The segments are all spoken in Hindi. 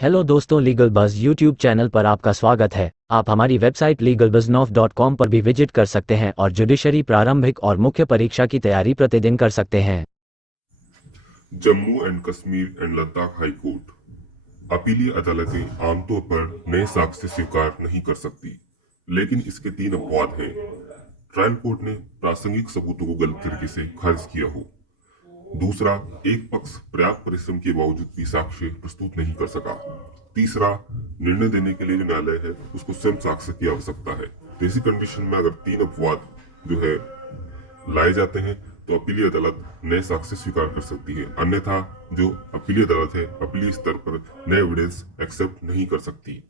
हेलो दोस्तों, लीगल बज़ यूट्यूब चैनल पर आपका स्वागत है। आप हमारी वेबसाइट legalbuzznof.com पर भी विजिट कर सकते हैं और जुडिशरी प्रारंभिक और मुख्य परीक्षा की तैयारी प्रतिदिन कर सकते हैं। Jammu and Kashmir and Ladakh high court. अपीलीय अदालतें आमतौर पर नए साक्ष्य स्वीकार नहीं कर सकती, लेकिन इसके तीन अपवाद हैं। ट्रायल कोर्ट ने प्रासंगिक सबूतों को गलत तरीके से खारिज किया हो। दूसरा, एक पक्ष पर्याप्त परिश्रम के बावजूद भी साक्ष्य प्रस्तुत नहीं कर सका। तीसरा, निर्णय देने के लिए जो न्यायालय है उसको स्वयं साक्ष्य की आवश्यकता है। तो इसी कंडीशन में अगर तीन अपवाद जो है लाए जाते हैं तो अपीलीय अदालत नए साक्ष्य स्वीकार कर सकती है, अन्यथा जो अपीलीय अदालत है अपीलीय स्तर पर नए एविडेंस एक्सेप्ट नहीं कर सकती।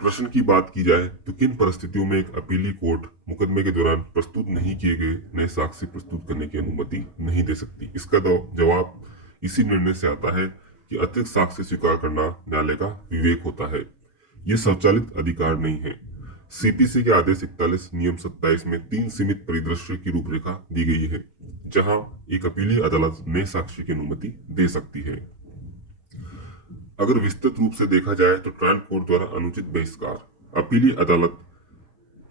प्रश्न की बात की जाए तो किन परिस्थितियों में एक अपीली कोर्ट मुकदमे के दौरान प्रस्तुत नहीं किए गए नए साक्ष्य प्रस्तुत करने की अनुमति नहीं दे सकती। इसका जवाब इसी निर्णय से आता है कि अतिरिक्त साक्ष्य स्वीकार करना न्यायालय का विवेक होता है, यह स्वचालित अधिकार नहीं है। सीपीसी के आदेश 41 नियम 27 में 3 सीमित परिदृश्य की रूपरेखा दी गई है, जहां एक अपीलीय अदालत नए साक्ष्य की अनुमति दे सकती है। अगर विस्तृत रूप से देखा जाए तो ट्रायल कोर्ट द्वारा अनुचित बहिष्कार। अपीलीय अदालत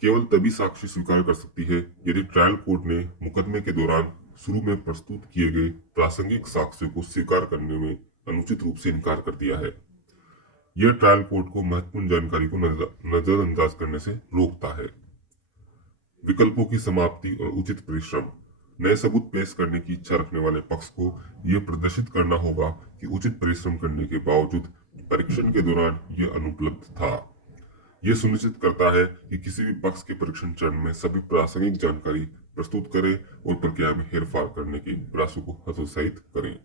केवल तभी साक्ष्य स्वीकार कर सकती है यदि ट्रायल कोर्ट ने मुकदमे के दौरान शुरू में प्रस्तुत किए गए प्रासंगिक साक्ष्य को स्वीकार करने में अनुचित रूप से इनकार कर दिया है। यह ट्रायल कोर्ट को महत्वपूर्ण जानकारी को नजरअंदाज करने से रोकता है। विकल्पों की समाप्ति और उचित परिश्रम। नए सबूत पेश करने की इच्छा रखने वाले पक्ष को यह प्रदर्शित करना होगा कि उचित परिश्रम करने के बावजूद परीक्षण के दौरान यह अनुपलब्ध था। यह सुनिश्चित करता है कि किसी भी पक्ष के परीक्षण चरण में सभी प्रासंगिक जानकारी प्रस्तुत करे और प्रक्रिया में हेरफेर करने के प्रयासों को हतोत्साहित करें।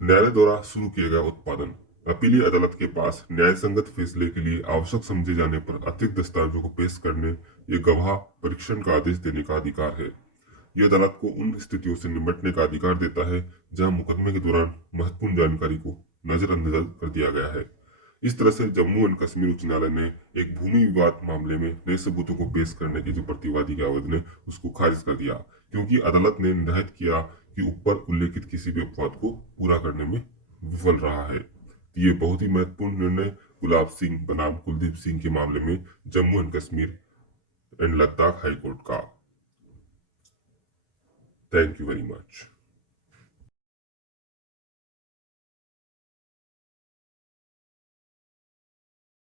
न्यायालय द्वारा शुरू किया गया उत्पादन। अपीलीय अदालत के पास न्याय संगत फैसले के लिए आवश्यक समझे जाने पर अतिरिक्त दस्तावेजों को पेश करने या गवाह परीक्षण का आदेश देने का अधिकार है। यह अदालत को उन स्थितियों से निपटने का अधिकार देता है जहां मुकदमे के दौरान महत्वपूर्ण जानकारी को नजरअंदाज कर दिया गया है। इस तरह से जम्मू एंड कश्मीर उच्च न्यायालय ने एक भूमि विवाद मामले में नए सबूतों को पेश करने की जो प्रतिवादी के आवेदन है उसको खारिज कर दिया, क्योंकि अदालत ने निर्धारित किया कि ऊपर उल्लेखित किसी भी अपवाद को पूरा करने में विफल रहा है। ये बहुत ही महत्वपूर्ण निर्णय गुलाब सिंह बनाम कुलदीप सिंह के मामले में Jammu and Kashmir and Ladakh high court का। Thank you very much.